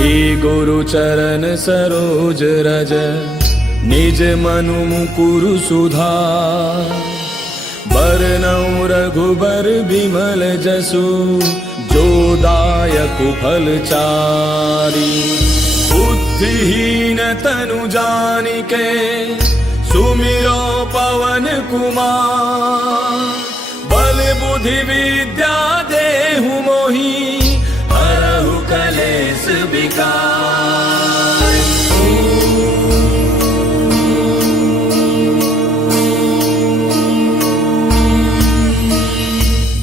श्री गुरु चरण सरोज रज निज मनु मुकुरु सुधार। बरनउँ रघुबर बिमल जसु जो दायक फलचारी। बुद्धिहीन तनु जानिके सुमिरो पवन कुमार। बल बुद्धि विद्या देहु मोहि हरहु कलेस विकार।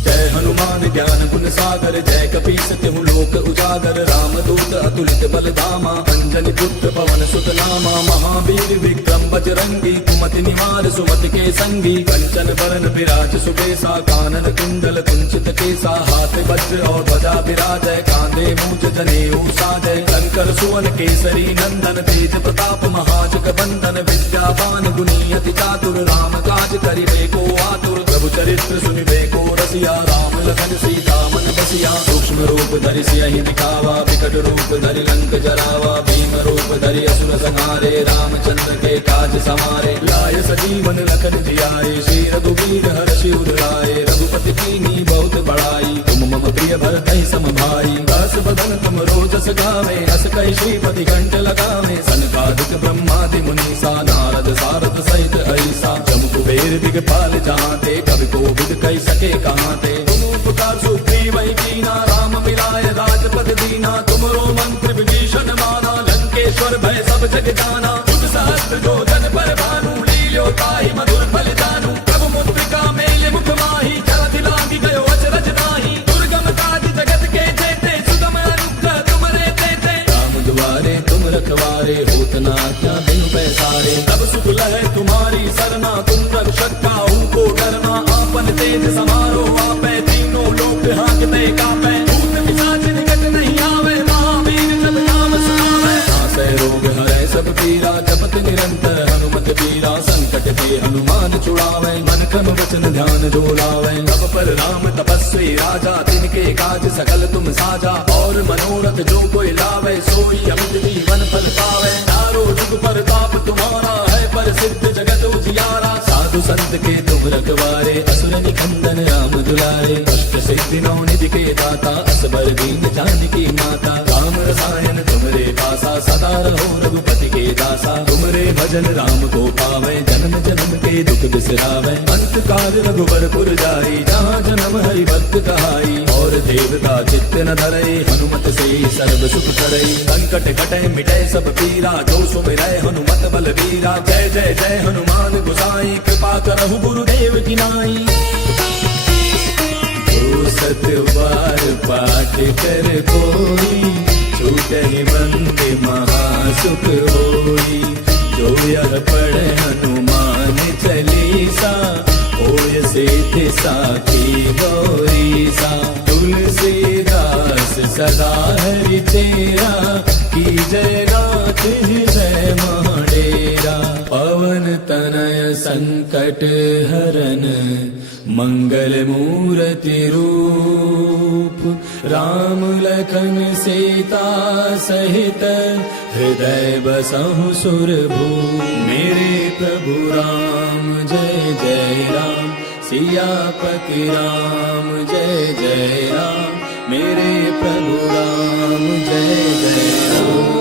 जय हनुमान ज्ञान गुण सागर जय कपीस तिहु लोक उजागर। रामदूत अतुलित बल धामा अंजनी पुत्र पवन सुत नामा। महावीर विक्रम बजरंगी कुमति निवार सुमति के संगी। कंचन बरन विराज सुबेसा कानन कुंडल कुंचित केसा। हाथ वज्र और ध्वजा विराजय कांधे मूज जनेऊ साजय। शंकर सुवन केसरी नंदन तेज प्रताप महाजग बंदन। विद्यावान गुणी अति चातुर राम काज करिबे को आतुर। प्रभु चरित्र सुनिबे को रसिया राम लखन सीता मन बसिया। सूक्ष्म रूप धरि सियहि दिखावा विकट रूप धरि लंक जरावा। भीम रूप धरि असुर संहारे रामचंद्र के काज समारे। लाय सजीवन लखन जियाए श्री रघुवीर हर्षि उर लाए। रघुपति कीन्ही बहुत बड़ाई तुम मम प्रिय भरतहि सम भाई। दास बदन तुम रोजस गावे अस कहि श्रीपति कंठ लगावे। सनकादिक ब्रह्मादि मुनीसा नारद सारद सहित ऐसा। जम कुबेर दिगपाल जहांते कवि कोविद कहि सके कहांते। तुम उपकार सुग्रीव कीना राम मिलाय राजपद दीना। तुमरो मंत्र विभीषण माना लंकेश्वर भय सब जग जाना। तुझ सहस्त्र जो जन पर भानु लील्यो ताहि मधुर फल जानू। प्रभु मुद्रिका मेल मुख माहि जलधि लांघि गयो अचरज ताहि। दुर्गम काज जगत के जेते सुगम अनुग्रह तुमरे तेते। राम दुआरे तुम रखवारे होत न आज्ञा बिनु पैसारे। तब सुख लहै तुम्हारी सरना तुम रक्षक काहू को डरना। आपन तेज समारो आपै तीनों लोक हांकते कापै। भूत पिशाच निकट नहीं आवे महावीर जब नाम सुनावे। नासै रोग हरै सब पीरा जपत निरंतर हनुमत बीरा। संकट के हनुमान छुड़ावे मन क्रम वचन ध्यान जो लावे। तब पर राम तपस्वी राजा तिनके काज सकल तुम साजा। और मनोरथ जो कोई लावे सोई अमित जीवन फल पावे। चारों जुग परताप तुम्हारा है प्रसिद्ध जगत उजियारा। साधु संत के तुम रखवारे असुर निकंदन राम दुलारे। अष्ट सिद्धि नौ निधि के दाता असबर दीन जानकी माता। राम रसायन तुमरे पासा सदा रहो रघुपति के दासा। तुमरे भजन राम को पावे जन्म जन्म के दुख बिसरावे। अंत काल रघुबर पुर जाई जहाँ जन्म हरि भक्त कहाई। और देवता चित्त न धरई हनुमत से सर्व सुख करई। संकट कटै मिटै सब पीरा जो सुमिरै हनुमत बल बीरा। जय जय जय हनुमान गोसाई कृपा करहु गुरुदेव की नाई। जो सत बार पाठ कर कोई छूटहि बंदे महासुख होई। जो यह पढ़े हनुमान चालीसा होय सिद्धि साखी गौरीसा। तुलसीदास सदा हरि तेरा की जय नाथ हृदय महडेरा। पवन तनय संकट हरन मंगल मूर्ति रूप। राम लखन सीता सहित हृदय बसहु सुरभूप। मेरे प्रभु राम जय जय राम सियापति राम जय जय राम। मेरे प्रभु राम जय जय राम।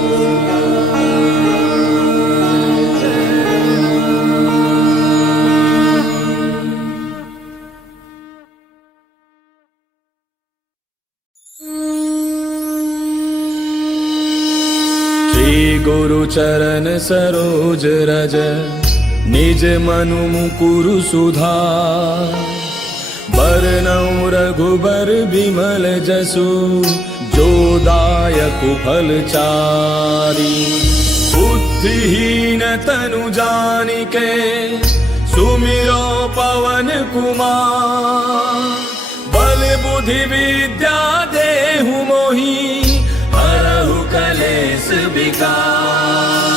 श्री गुरु चरण सरोज रज निज मनु मुकुरु सुधार। बरनउँ रघुबर बिमल जसु जो दायक फलचारी। बुद्धिहीन तनु जानिके सुमिरो पवन कुमार। बल बुद्धि विद्या देहु मोहि हरहु कलेस विकार।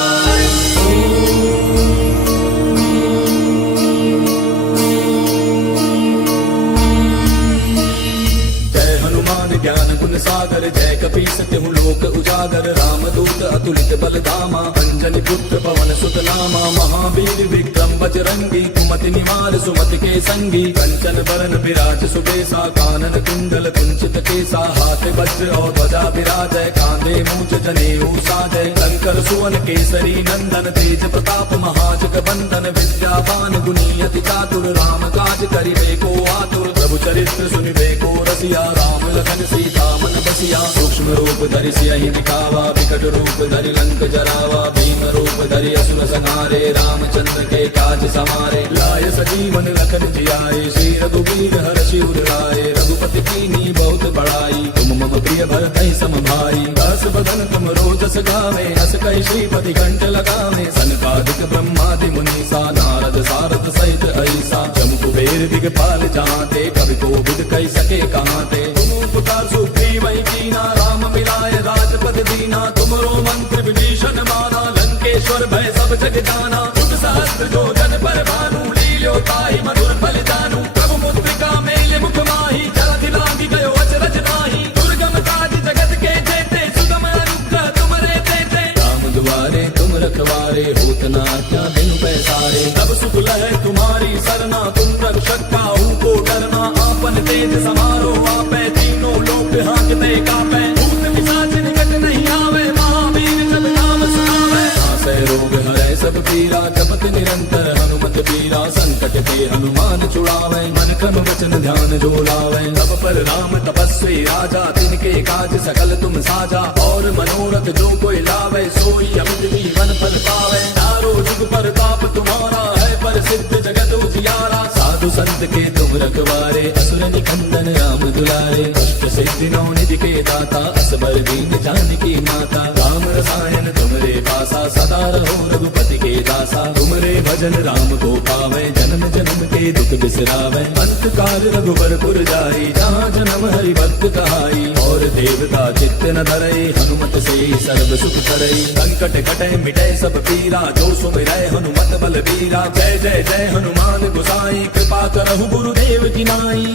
ज्ञान गुण सागर जय कपीस तिहु लोक उजागर रामदूत अतुलित बल धामा अंजनी पुत्र पवन सुत नामा महावीर विक्रम बजरंगी कुमति निवार सुमति के संगी कंचन बरन विराज सुबेसा कानन कुंडल कुंचित केसा हाथ वज्र और ध्वजा विराजय कांधे मूंज जनेऊ साजय शंकर सुवन केसरी नंदन तेज प्रताप महाजग बंदन विद्यावान गुणी अति चातुर राम काज करिबे को आतुर प्रभु चरित्र सुनिबे को रसिया राम लखन सीता मन बसिया सूक्ष्म रूप धरि सियहि दिखावा विकट रूप धरि लंक जरावा भीम रूप धरि असुर संहारे रामचंद्र के काज समारे लाय सजीवन लखन जियाए श्री रघुवीर हर्षि उर लाए रघुपति कीन्ही बहुत बड़ाई तुम मम प्रिय भरतहि सम भाई दास बदन तुम रोजस गावे अस कहि श्रीपति कंठ लगावे सनकादिक ब्रह्मादि मुनीसा नारद सारद सहित ऐसा जम कुबेर दिगपाल जाते कवि कोविद कहि सके कहाते तुम उपकार सुग्रीव कीना राम मिलाय राजपद दीना तुमरो मंत्र विभीषण माना लंकेश्वर भय सब जग जाना जुग सहस्त्र जो जन पर भानु लील्यो ताहि मधुर फल जानू प्रभु मुद्रिका मेल मुख माही जलधि लांघि गयो अचरज नाही दुर्गम काज जगत के जेते सुगम अनुग्रह तुमरे तेते राम दुआरे तुम रखवारे होत न आज्ञा बिनु पैसारे तब सुख लहै तुम्हारी सरना तुम रक्षक काहू को डरना आपन तेज समारो आपै तीनों लोक हांकते कापै भूत पिशाच निकट नहीं आवे महावीर जब नाम सुनावे नासै रोग हरै सब पीरा जपत निरंतर हनुमत पीरा संकट के हनुमान छुड़ावे मन क्रम वचन ध्यान जो लावे सब पर राम तपस्वी राजा तिनके काज सकल तुम साजा और मनोरथ जो कोई लावे सोई अमित जीवन फल पावे चारों जुग परताप तुम्हारा है प्रसिद्ध जगत उजियारा साधु संत के तुम रखवारे असुर निकंदन राम दुलारे अष्ट सिद्धि नौ निधि के दाता असबर दीन जानकी माता राम रसायन तुमरे पासा सदा रहो रघुपति के दासा तुमरे भजन राम को पावे जन्म जन्म के दुख बिसरावे अंत काल रघुबर पुर जाई जहाँ जन्म हरि भक्त कहाई और देवता चित्त न धरई हनुमत से सर्व सुख करई संकट कटे मिटे सब पीरा जो सुमिरै हनुमत बल बीरा जय जय जय हनुमान गोसाई कृपा करहु गुरुदेव की नाई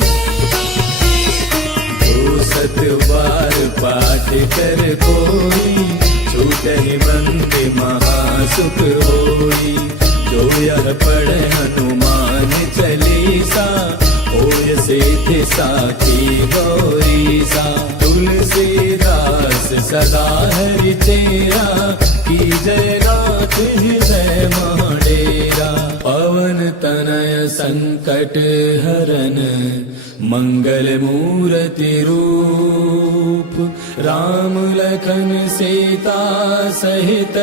जो सत बार पाठ कर कोई छूटहि बंद महासुख होई जो यह पढ़े हनुमान चालीसा होय सिद्धि साखी गौरीसा तुलसीदास सदा हरि तेरा की जय नाथ हृदय महाडेरा पवन तनय संकट हरन मंगल मूर्ति रूप राम लखन सीता सहित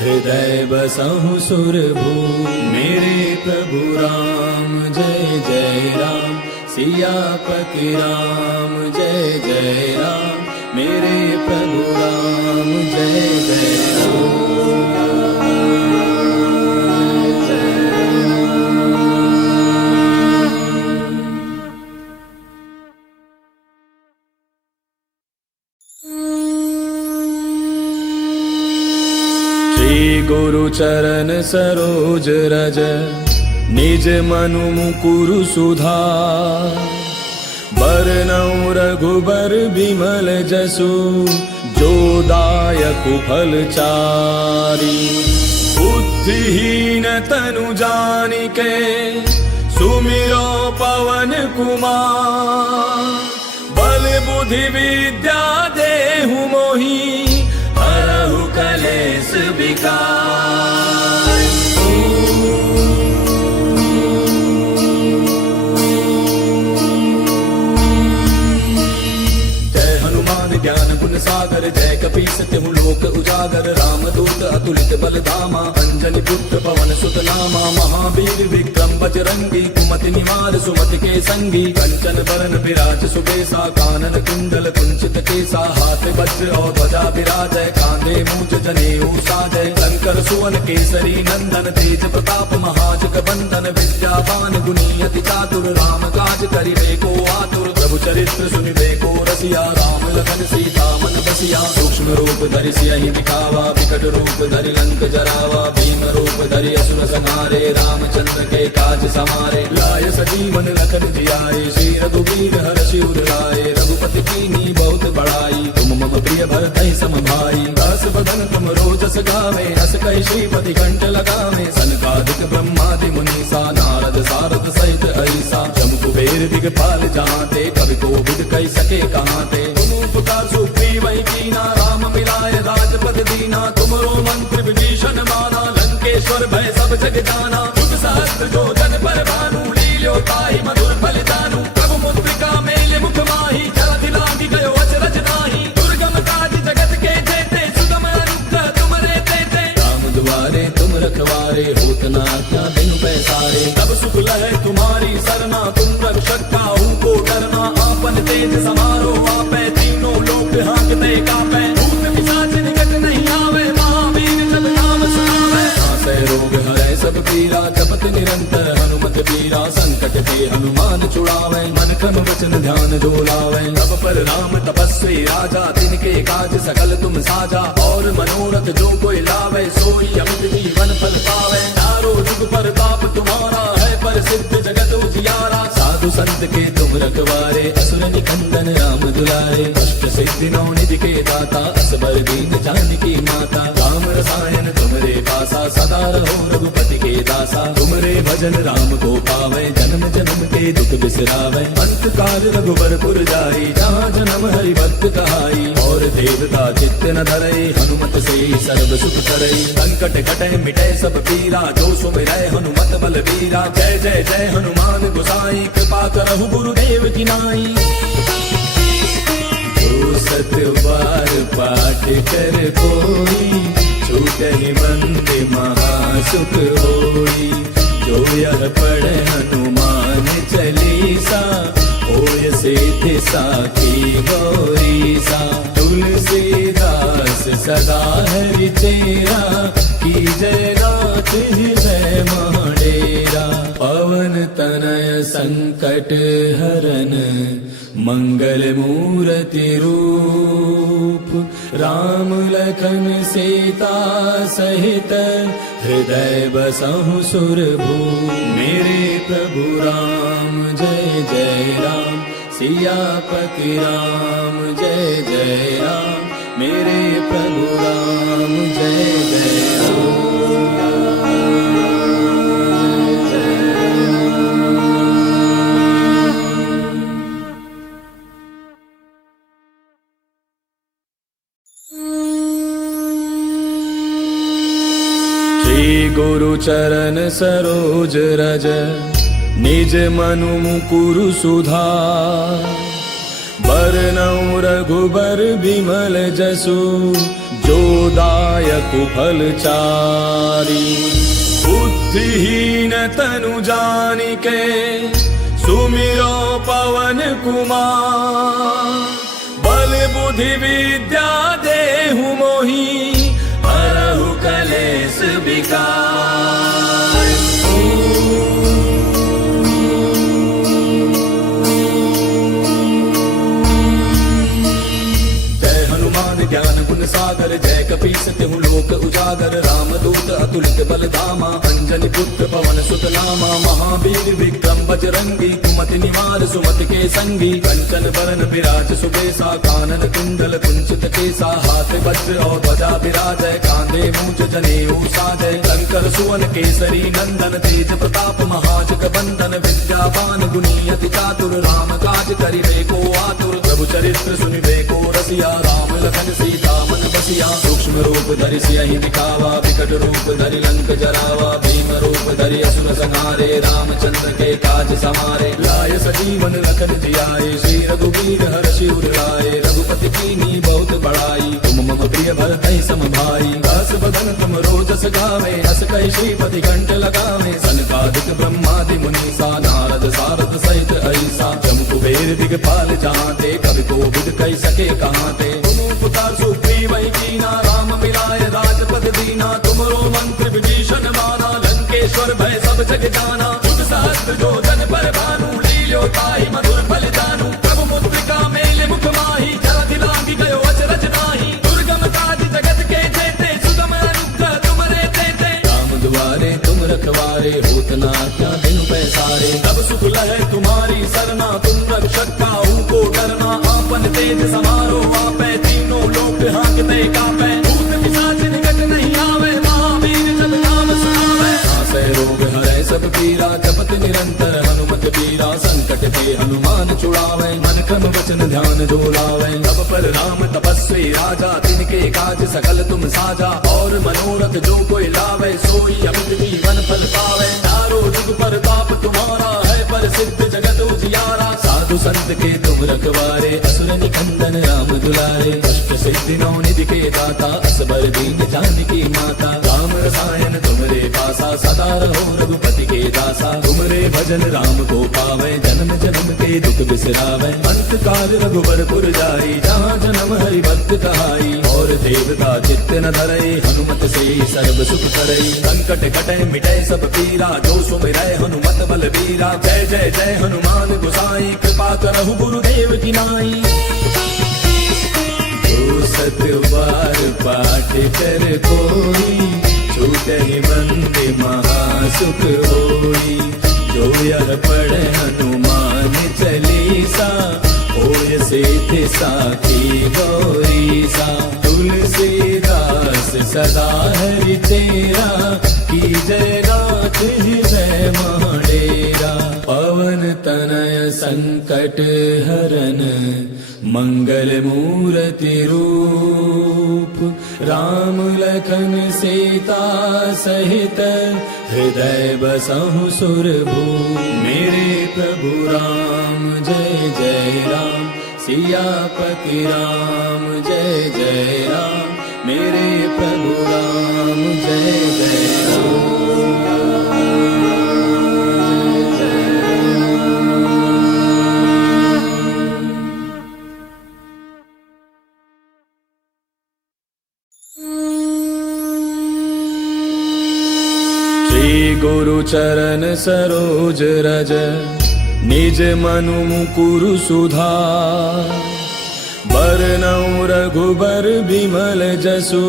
हृदय बसहु सुरभूप मेरे प्रभु राम जय जय राम सियापति राम जय जय राम मेरे प्रभु राम जय जय गुरु चरण सरोज रज निज मनु मुकुरु सुधार बरनउँ रघुबर बिमल जसु जो दायक फल चारी बुद्धिहीन तनु जानिके सुमिरो पवन कुमार बल बुद्धि विद्या देहु मोहि हरहु कलेश विकार जय हनुमान ज्ञान गुण सागर जय कपीस तिहु लोक उजागर रामदूत अतुलित बल धामा अंजनी पुत्र पवन सुत नामा महावीर विक्रम बजरंगी कुमति निवार सुमति के संगी कंचन बरन विराज सुबेसा कानन कुंडल कुंचित केसा हाथ वज्र और ध्वजा विराजय कांधे मूंज जनेऊ साजय शंकर सुवन केसरी नंदन तेज प्रताप महाजग बंदन विद्यावान गुणी अति चातुर राम काज करिबे को आतुर प्रभु चरित्र सुनिबे को रसिया राम लखन सीता मन बसिया सूक्ष्म रूप धरि सियहि दिखावा विकट रूप धरि लंक जरावा भीम रूप धरि असुर संहारे रामचंद्र के काज समारे लाय सजीवन लखन जियाए श्री रघुवीर हर्षि उर लाए रघुपति कीन्ही बहुत बड़ाई भरतहि सम भाई। दास बदन तुम रोजस गावे, अस कहि श्रीपति कंठ लगावे। सनकादिक ब्रह्मादि मुनीसा, नारद सारद सहित ऐसा। जम कुबेर दिगपाल जहांते, कवि कोविद कहि सके कहांते। तुम उपकार सुग्रीवहि कीना, राम मिलाय राजपद दीना। तुमरो मंत्र विभीषण माना, लंकेश्वर भय सब जग जाना। युग सहस्त्र जो जन पर भानु, लील्यो ताहि मधुर फल जानू। प्रभु मुद्रिका मेल मुख माहि, जलधि लागी गयो अचरज नाही। दुर्गम काज जगत के जेते, सुगम अनुग्रह तुमरे तेते। राम दुआरे तुम रखवारे, होत न आज्ञा बिनु पैसारे। तब सुख लहै तुम्हारी सरना, तुम रक्षक काहू को डरना। आपन तेज समारो आपै, तीनों लोक हांकते कापै। भूत पिशाच निकट नहीं आवे, महावीर जब नाम सुनावे। नासै रोग हरै सब पीरा, जपत निरंतर हनुमत पीरा। संकट ते हनुमान छुड़ावे, मन क्रम वचन ध्यान जो लावे। तब पर राम तपस्वी राजा, तिनके काज सकल तुम साजा। और मनोरथ जो कोई लावे, सोई अमित जीवन फल पावे। चारों जुग परताप तुम्हारा है, प्रसिद्ध जगत उजियारा। साधु संत के तुम रखवारे, असुर निकंदन राम दुलारे। अष्ट सिद्धि नौ निधि के दाता, असबर दीन जानकी माता। राम रसायन तुमरे पासा, सदा रहो रघुपति के दासा। तुमरे भजन राम को पावे, जन्म जन्म के दुख बिसरावे। अंत काल रघुबरपुर जाई, जहाँ जन्म हरि भक्त कहाई। और देवता चित्त न धरई, हनुमत से सर्व सुख करई। संकट कटै मिटै सब पीरा, जो सुमिरै हनुमत बलबीरा। जय जय जय हनुमान गोसाई, कृपा करहु गुरुदेव की नाई। जो सत बार पाठ कर कोई, छूटहि मंद महासुख होई। जो यह पढ़े हनुमान चालीसा, होय सिद्धि साखी गौरीसा। तुलसीदास सदा हरि चेरा, कीजय नाथ हृदय महडेरा। पवन तनय संकट हरन, मंगल मूर्ति रूप। राम लखन सीता सहित, हृदय बसहु सुरभूप। मेरे प्रभु राम जय जय राम, सियापति राम जय जय राम। मेरे प्रभु राम जय जय राम। गुरु चरण सरोज रज, निज मनु मुकुरु सुधार। बरनउँ रघुबर बिमल जसु, जो दायक फल चारि। बुद्धिहीन तनु जानिके, सुमिरो पवन कुमार। बल बुद्धि विद्या देहु मोहि, हरहु कलेश विकार। जय हनुमान ज्ञान गुण सागर, जय कपीस तिहु लोक उजागर। रामदूत अतुलित बल धामा, अंजनी पुत्र पवन सुत नामा। महावीर विक्रम बजरंगी, कुमति निवार सुमति के संगी। कंचन बरन विराज सुबेसा, कानन कुंडल कुंचित केसा। हाथ वज्र और ध्वजा विराजय, कांधे मूंज जनेऊ साजय। शंकर सुवन केसरी नंदन, तेज प्रताप महाजग बंदन। विद्यावान गुणी अति चातुर, राम काज करिबे को आतुर। प्रभु चरित्र सुनिबे को रसिया, राम लखन सीता मन बसिया। सूक्ष्म रूप धरि सियहि दिखावा, विकट रूप धरि लंक जरावा। भीम रूप धरि असुर संहारे, रामचंद्र के काज समारे। लाय सजीवन लखन जियाए, श्री रघुवीर हर्षि उर लाए। रघुपति कीन्ही बहुत बड़ाई, तुम मम प्रिय भरतहि सम भाई। दास बदन तुम रोजस गावे, अस कहि श्रीपति कंठ लगावे। सनकादिक ब्रह्मादि मुनीसा, नारद सारद सहित ऐसा। जम कुबेर दिगपाल जहांते, कवि कोविद कहि सके कहांते। तुम उपकार सुग्रीवहि कीना, राम मिलाय राजपद दीना। तुमरो मंत्र विभीषण माना, लंकेश्वर भय सब जग जाना। युग सहस्त्र जो जन पर भानु, लील्यो ताहि मधुर फल जानू। प्रभु मुद्रिका मेल मुख माहि, जलधि लागी गयो अचरज नाही। दुर्गम काज जगत के जेते, सुगम अनुग्रह तुमरे तेते। राम दुआरे तुम रखवारे, होत न आज्ञा बिनु पैसारे। तब सुख लहै तुम्हारी सरना, तुम रक्षक काहू को डरना। आपन तेज समारो आपै, तीनों लोक छुड़ावे मन क्रम वचन ध्यान जो लावे। तब पर राम तपस्वी राजा तिनके काज सकल तुम साजा। और मनोरथ जो कोई लावे सोई अमित जीवन फल पावे। चारों जुग पर ताप तुम्हारा है पर सिद्ध जगत उजियारा। साधु संत के तुम रखवारे असुर निकंदन राम दुलारे। अष्ट सिद्धि नौ निधि के दाता असबर दीन जानकी माता। राम रसायन तुमरे पासा सदा रहो रघुपति के दासा। तुमरे भजन राम को पावे जन्म जन्म के दुख बिसरावे। अंत काल रघुबर पुर जाई जहाँ जन्म हरि भक्त कहाई। और देवता चित्त न धरई हनुमत से सर्व सुख करई। संकट कटे मिटे सब पीरा जो सुमिरै हनुमत बल बीरा। जय जय जय हनुमान गोसाई कृपा करहु गुरुदेव की नाई। जो सत बार पाठ कर कोई छूटहि बंदे महासुख होई। जो यह पढ़े हनुमान चालीसा होय सिद्धि साखी गौरीसा। तुलसीदास सदा हरि तेरा की जय नाथ हृदय महडेरा। पवन तनय संकट हरन मंगल मूर्ति रूप। राम लखन सीता सहित हृदय बसहु सुरभूप। मेरे प्रभु राम जय जय राम सियापति राम जय जय राम। मेरे प्रभु राम जय जय राम। गुरु चरण सरोज रज निज मनु मुकुरु सुधार। बरनउँ रघुबर बिमल जसु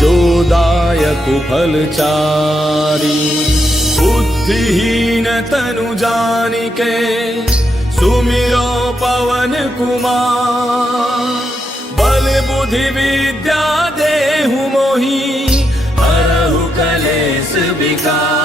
जो दायक फल चारि। बुद्धिहीन तनु जानिके सुमिरो पवन कुमार। बल बुद्धि विद्या देहु मोहि हरहु कलेश विकार।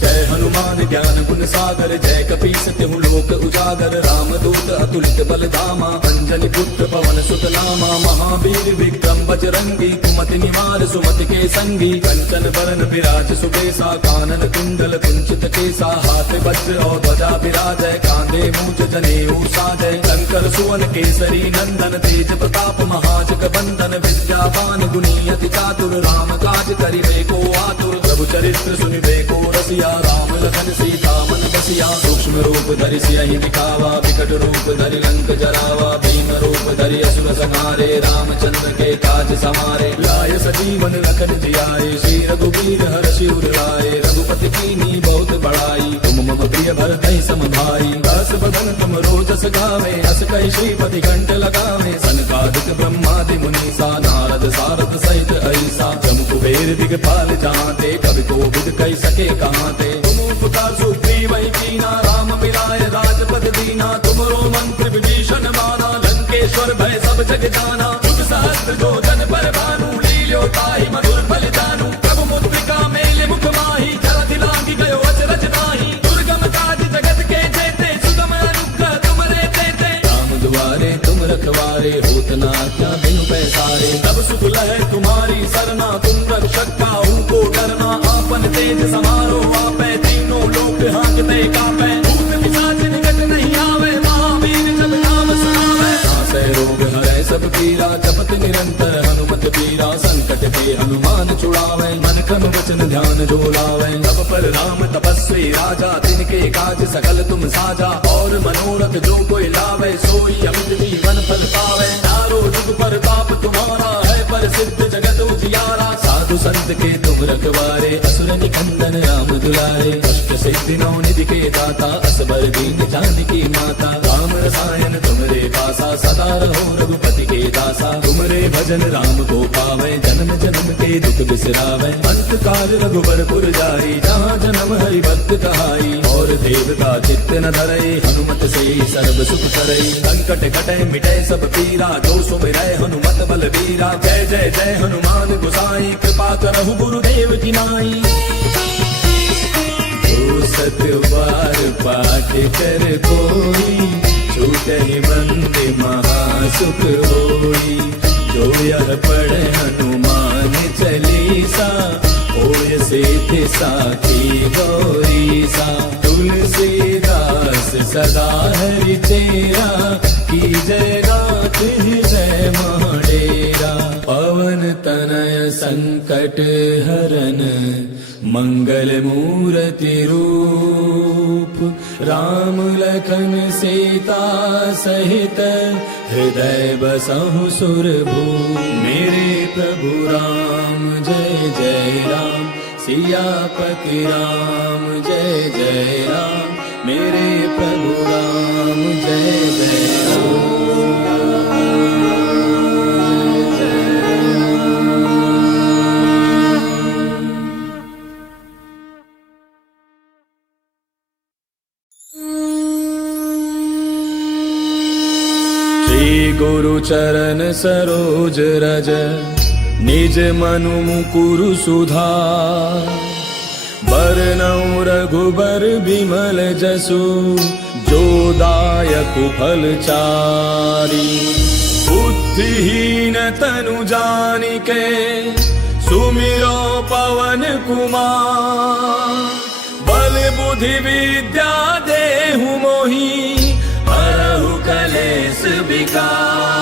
जय हनुमान ज्ञान गुण सागर जय कपीस तिहु लोक उजागर। राम दूत अतुलित बल धामा अंजनी पुत्र पवन सुत नामा। महावीर विक्रम बजरंगी कुमति निवार सुमति के संगी। कंचन बरन विराज सुबेसा कानन कुंडल कुंचित केसा। हाथ वज्र और ध्वजा विराजय कांधे मूंज जनेऊ साजय। शंकर सुवन केसरी नंदन तेज प्रताप महाजग बंदन। विद्यावान गुणी अति चातुर राम काज करिबे को आतुर। प्रभु चरित्र सुनिबे को रसिया राम लखन सीता मन बसिया। सूक्ष्म रूप धरि सियहि दिखावा विकट रूप धरि लंक जरावा। भीम रूप धरि असुर संहारे रामचंद्र के काज समारे। लाय सजीवन लखन जियाए श्री रघुबीर हरषि उर लाए। रघुपति कीन्ही बहुत बड़ाई तुम मम प्रिय भरतहि सम भाई। दास बदन तुम रोजस गावे अस कहि श्रीपति कंठ लगावे। सनकादिक ब्रह्मादि मुनीसा नारद सारद सहित ऐसा। जम कुबेर दिगपाल जहाँते कवि कोविद कहि सके कहाँते। तुम उपकार सुग्रीव कीना राम मिलाए राजपद दीना। तुमरो मंत्र विभीषण माना लंकेश्वर भय सब जग जाना। युग सहस्त्र जो जन पर भानु लील्यो ताहि मधुर फल जानू। प्रभु मुद्रिका मेले मुख माहि जलधि लांघि गयो अचरज नाहि। दुर्गम काज जगत के जेते सुगम अनुग्रह तुमरे तेते। राम दुआरे तुम रखवारे होत न आज्ञा बिनु पैसारे। तब सुख लहै तुम्हारी सरना तुम रक्षक काहू को डरना। आपन तेज समारो आपै तीनों लोक हांकते कापै। भूत पिशाच निकट नहीं आवे महावीर जब नाम सुनावे। नासै रोग हरै सब पीरा जपत निरंतर हनुमत पीरा। संकट ते हनुमान छुड़ावे मन क्रम वचन ध्यान जो लावे। तब पर राम तपस्वी राजा तिनके काज सकल तुम साजा। और मनोरथ जो कोई लावे सोई अमित जीवन फल पावे। चारों जुग पर ताप तुम्हारा है पर सिद्ध जगत उजियारा। साधु संत के तुम रखवारे असुर निकंदन राम दुलारे। अष्ट सिद्धि नौ निधि के दाता असबर दीन जानकी माता। राम रसायन तुमरे पासा सदा रहो रघुपति के दासा। तुमरे भजन राम को पावे जन्म जन्म के दुख बिसरावे। अंत काल रघुबर पुर जाई जहाँ जन्म हरि भक्त कहाई। और देवता चित्त न धरई हनुमत से सर्व सुख करई संकट कटे मिटे सब पीरा जो सुमिरै हनुमत बल बीरा जय जय जय हनुमान गोसाई कृपा करहु गुरुदेव की नाई सतबार पाठ कर कोई छूटे बंदे महासुख होई जो यह पढ़े हनुमान चालीसा होय सिद्धि साखी गौरीसा तुलसीदास सदा हरि तेरा की जय नाथ हृदय महडेरा पवन तनय संकट हरन मंगल मूर्ति रूप राम लखन सीता सहित हृदय बसहु सुरभूप मेरे प्रभु राम जय जय राम सियापति राम जय जय राम मेरे प्रभु राम जय जय गुरु चरण सरोज रज निज मनु मुकुरु सुधार बरनउँ रघुबर बिमल जसु जो दायक फल चारी बुद्धिहीन तनु जानिके सुमिरो पवन कुमार बल बुद्धि विद्या देहु मोहि हरहु कलेश विकार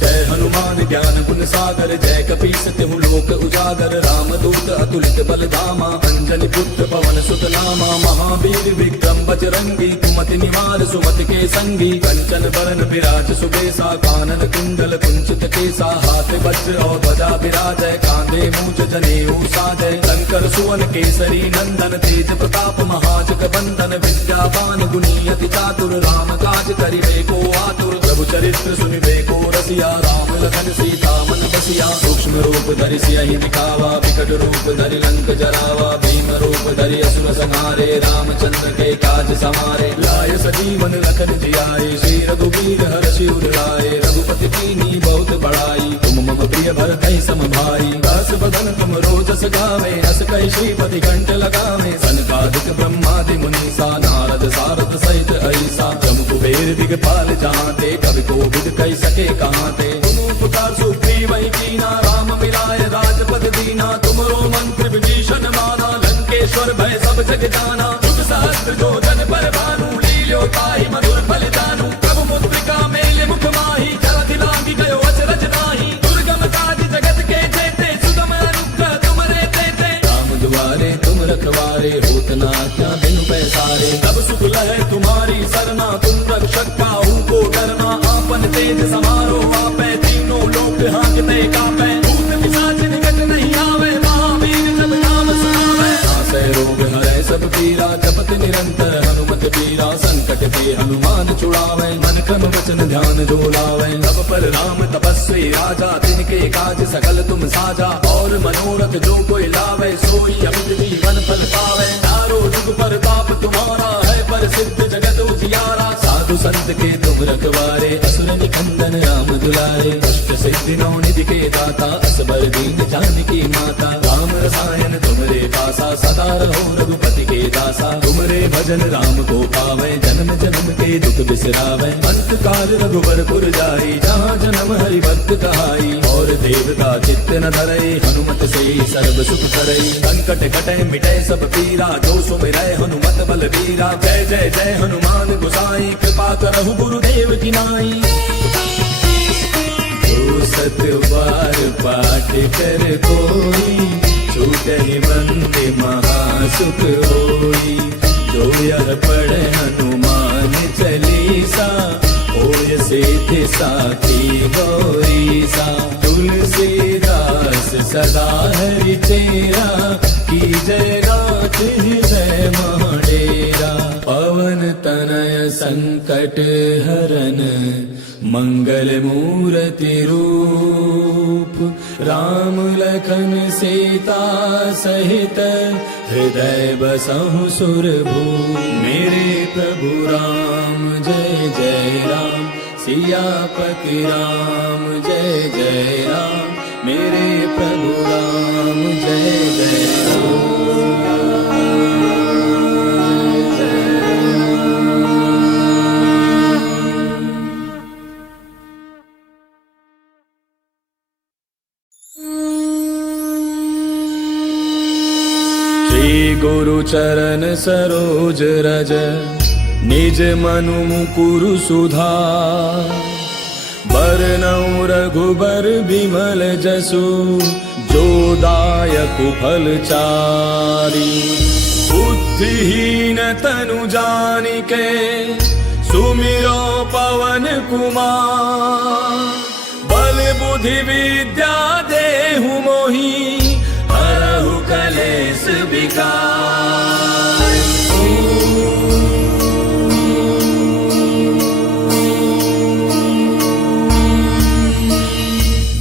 जय हनुमान ज्ञान गुण सागर जय कपीस तिहु लोक उजागर रामदूत अतुलित बल धामा अंजनी पुत्र पवन सुत नामा महावीर विक्रम बजरंगी कुमति निवार सुमति के संगी कंचन बरन विराज सुबेसा कानन कुंडल कुंचित केसा हाथ वज्र और ध्वजा विराजय कांधे मूज जनेऊ साजय शंकर सुवन केसरी नंदन तेज प्रताप महाजग बंदन विद्यावान गुणी अति चातुर राम काज करिबे को आतुर प्रभु चरित्र सुनिबे को रसिया राम लखन सीता मन बसिया सूक्ष्म रूप धरि सियहि दिखावा विकट रूप धरि लंक जरावा भीम रूप धरि असुर संहारे रामचंद्र के काज समारे लाय सजीवन लखन जियाए श्री रघुवीर हर्षि उर लाए रघुपति कीन्ही बहुत बड़ाई तुम मम प्रिय भरतहि सम भाई दास बदन तुम रोजस गावे अस कहि श्रीपति कंठ लगावे सनकादिक ब्रह्मादि मुनीसा नारद सारद सहित ऐसा जम कुबेर दिगपाल जहांते कवि कोविद कहि सके कहांते तुम उपकार सुग्रीव कीना राम मिलाय राजपद दीना तुमरो मंत्र विभीषण माना लंकेश्वर भय सब जग जाना जुग सहस्त्र जो जन पर भानु लील्यो ताहि मधुर फल जानू प्रभु मुद्रिका मेले मुख माही जलधि लांघि गयो अचरज नाहि दुर्गम काज जगत के जेते सुगम अनुग्रह तुमरे तेते राम दुआरे तुम रखवारे होत न आज्ञा बिनु पैसारे तब सुख लहै तुम्हारी सरना तुम रक्षक काहू को डरना आपन तेज समारो आपै तीनों लोक हांकते कापै भूत पिशाच निकट नहीं आवे महावीर जब नाम सुनावे नासै रोग हरै सब पीरा जपत निरंतर हनुमत पीरा संकट ते हनुमान छुड़ावे मन क्रम वचन ध्यान जो लावे सब पर राम तपस्वी राजा तिनके काज सकल तुम साजा और मनोरथ जो कोई लावे सोई अमित जीवन फल पावे चारों जुग पर ताप तुम्हारा है प्रसिद्ध जगत उजियारा साधु संत के तुम रखवारे असुर निकंदन राम दुलारे अष्ट सिद्धि नौ निधि के दाता असबर दीन जानकी माता राम रसायन तुमरे पासा सदा रहो रघुपति के दासा तुमरे भजन राम को पावे जन्म जन्म के दुख बिसरावे अंत काल रघुबर पुर जाई जहाँ जन्म हरि भक्त कहाई और देवता चित्त न धरई हनुमत से सर्व सुख करई संकट कटे मिटे सब पीरा जो सुमिरै हनुमत बल बीरा जय जय जय हनुमान गोसाई कृपा करहु गुरुदेव की नाई सत बार पाठ कर कोई छूटहि बंदे महासुख होई जो यह पढ़े हनुमान चालीसा होय सिद्धि साखी गौरीसा तुलसीदास सदा हरि तेरा की जय नाथ हृदय महडेरा पवन तनय संकट हरन मंगल मूर्ति रूप राम लखन सीता सहित हृदय बसहु सुरभू। मेरे प्रभु राम जय जय राम सियापति राम जय जय राम। मेरे प्रभु राम जय जय राम। श्री गुरु चरण सरोज रज निज मनु मुकुरु सुधार। बरनउँ रघुबर बिमल जसु जो दायक फल चारि। बुद्धिहीन तनु जानिके सुमिरो पवन कुमार। बल बुद्धि विद्या देहु मोहि हरहु कलेश विकार।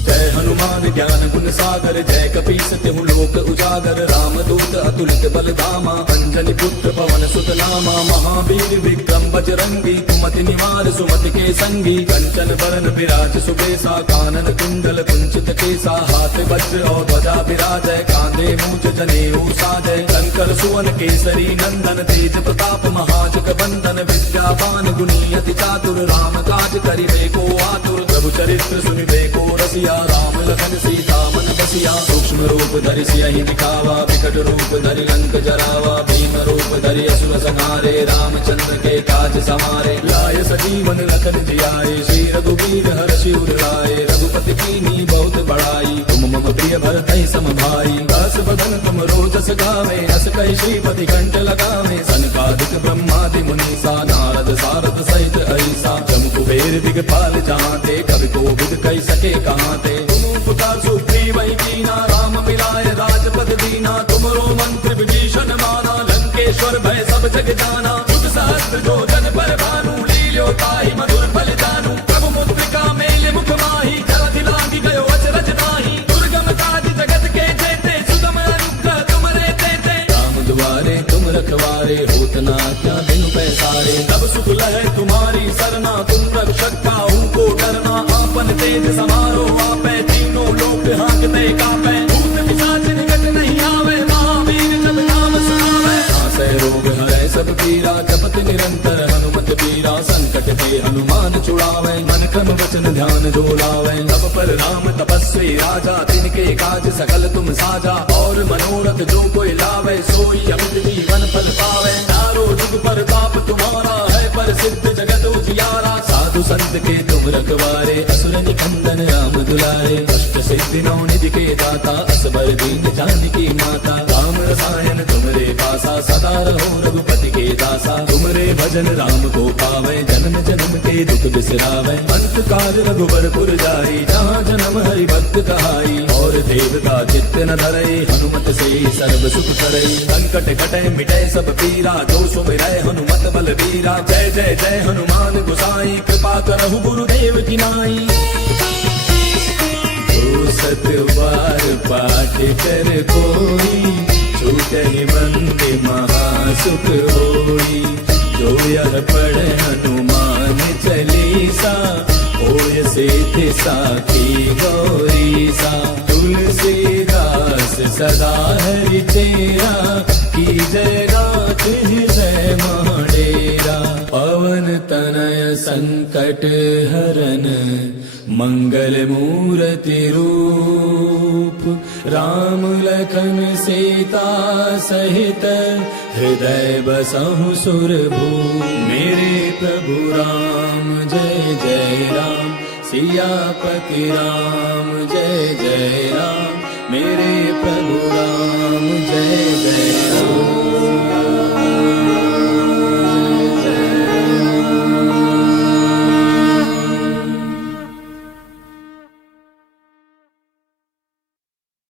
जय हनुमान ज्ञान गुण सागर जय कपीस तिहु लोक उजागर। राम दूत अतुलित बल धामा अंजनी पुत्र पवन सुत नामा। महावीर विक्रम बजरंगी कुमति निवार सुमति के संगी। कंचन बरन विराज सुबेसा कानन कुंडल कुंचित केसा। हाथ वज्र और ध्वजा विराजय कांधे मूंज जनेऊ साजय। शंकर सुवन केसरी नंदन तेज प्रताप महाजग बंदन। विद्यावान गुणी अति चातुर राम काज करिबे को आतुर। प्रभु चरित्र सुनिबे को रसिया राम लखन सीता मन बसिया। सूक्ष्म रूप धरि सियहि दिखावा विकट रूप धरि लंक जरावा। भीम रूप धरि असुर संहारे रामचंद्र के काज समारे। लाय सजीवन लखन जियाए श्री रघुवीर हर्षि उर लाए। रघुपति कीन्ही बहुत बड़ाई तुम मम प्रिय भरतहि सम भाई। दास बदन तुम रोजस गावे अस कहि श्रीपति कंठ लगावे। सनकादिक ब्रह्मादि मुनीसा नारद सारद सहित अहिसा। जम कुबेर दिगपाल जहांते कवि कोविद कहि सके कहांते। तुम उपकार सुग्रीव ही कीना राम मिलाए राजपद दीना। तुमरो मंत्र विभीषण माना लंकेश्वर भय सब जग जाना। युग सहस्त्र जो जन पर भानु लील्यो ताहि मधुर फल जानू। प्रभु मुद्रिका मेले मुख माहि जलधि लांघि गयो अचरज नाहि। दुर्गम काज जगत के जेते सुगम अनुग्रह तुमरे तेते। राम दुआरे तुम रखवारे होत न आज्ञा बिनु पैसारे। तब सुख लहै तुम्हारी सरना तुम रक्षक काहू को डरना। आपन तेज समारो आपै तीनों लोक हांकते कापै। भूत पिशाच निकट नहीं आवे महावीर जब नाम सुनावे। नासै रोग हरै सब पीरा जपत निरंतर हनुमत बीरा। संकट ते हनुमान छुड़ावे मन क्रम वचन ध्यान जो लावे। तब पर राम तपस्वी राजा तिनके काज सकल तुम साजा। और मनोरथ जो कोई लावे सोई अमित जीवन फल पावे। चारों जुग पर ताप तुम्हारा है प्रसिद्ध जगत उजियारा। साधु संत के तुम रखवारे असुर निकंदन राम दुलारे। अष्ट सिद्धि नौ निधि के दाता असबर दीन जानकी माता। राम रसायन तुमरे पासा सदा रहो रघुपति के दासा। तुमरे भजन राम को पावे जन्म जन्म के दुख बिसरावे। अंत काल रघुबर पुर जाई जहाँ जन्म हरि भक्त कहाई। और देवता चित्त न धरई हनुमत से सर्व सुख करई। संकट कटै मिटै सब पीरा जो सुमिरै हनुमत बल बीरा। जय जय जय हनुमान गोसाई कृपा करहु गुरुदेव की नाई। जो सत बार पाठ कर कोई छूटहि बंदे महासुख होई। जो यह पढ़े हनुमान चालीसा होय सिद्धि साखी गौरीसा। तुलसीदास सदा हरि चेरा की जय नाथ हृदय महडेरा। पवन तनय संकट हरन मंगल मूर्ति रूप राम लखन सीता सहित हृदय बसहु सुरभू। मेरे प्रभु राम जय जय राम सियापति राम जय जय राम। मेरे प्रभु राम जय जय राम।